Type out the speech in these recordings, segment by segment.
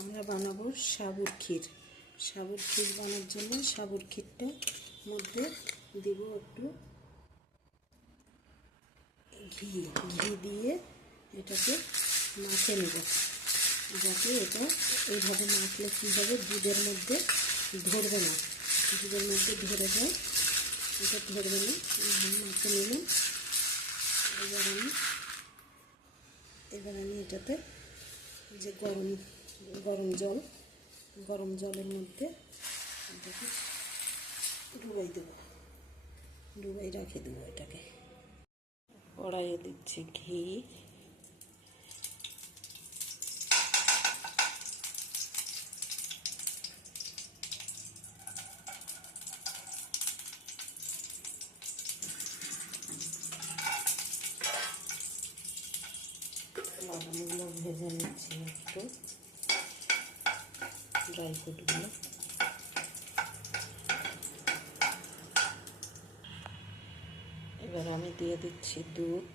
আমরা বানাবো সাবুর ক্ষীর। সাবুর ক্ষীর বানানোর জন্য সাবুর ক্ষীরটা মধ্যে দেব একটু ঘি দিয়ে এটাকে মাখে নেব, যাতে এটা এইভাবে মাখলে কী হবে, দুধের মধ্যে ধরবে না, দুধের মধ্যে ধরে যায়, এটা ধরবে না। মাখে নিলাম। এবার আমি এটাতে যে গরম জলের মধ্যে এটাকে ডুবাই রেখে দেবো। এটাকে কড়াইয়ে দিচ্ছি ঘি, বাদামগুলো ভেজে নিচ্ছি, একটু ড্রাই ফ্রুটগুলো। এবার আমি দিয়ে দিচ্ছি দুধ,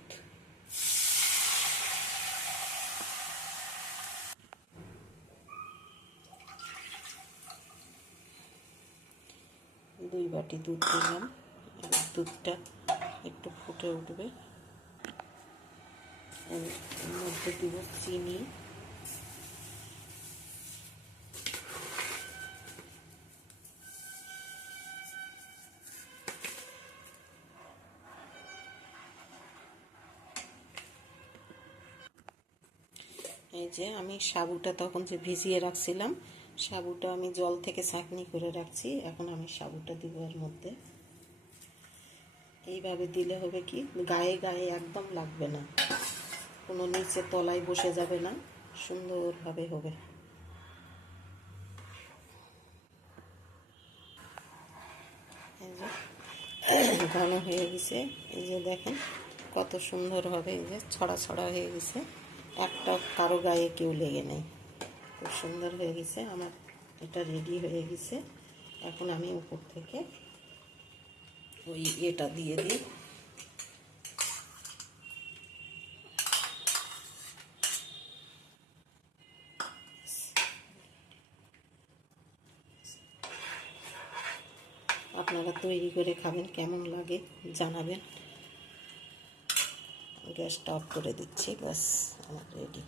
দুই বাটি দুধ দিলাম। এবার দুধটা একটু ফুটে উঠবে, এর মধ্যে দিব চিনি, এই যে আমি সাবুটা তখন যে ভিজিয়ে রাখছিলাম, সাবুটা আমি জল থেকে ছাঁকনি করে রাখছি, এখন আমি সাবুটা দিব এর মধ্যে। এইভাবে দিলে হবে কি, গায়ে গায়ে একদম লাগবে না, কোনো নিচে তলায় বসে যাবে না, সুন্দরভাবে হবে। এই যে ঘন হয়ে গেছে, এই যে দেখেন কত সুন্দর হবে, এই যে ছড়া ছড়া হয়ে গেছে, একটা কারো গায়ে কেউ লেগে নেই, খুব সুন্দর হয়ে গেছে। আমার এটা রেডি হয়ে গেছে। এখন আমি উপর থেকে ওই এটা দিয়ে দিই, আপনারা তৈরি করে খাবেন, কেমন লাগে জানাবেন। গ্যাসটা অফ করে দিচ্ছি, ব্যাস আমার রেডি।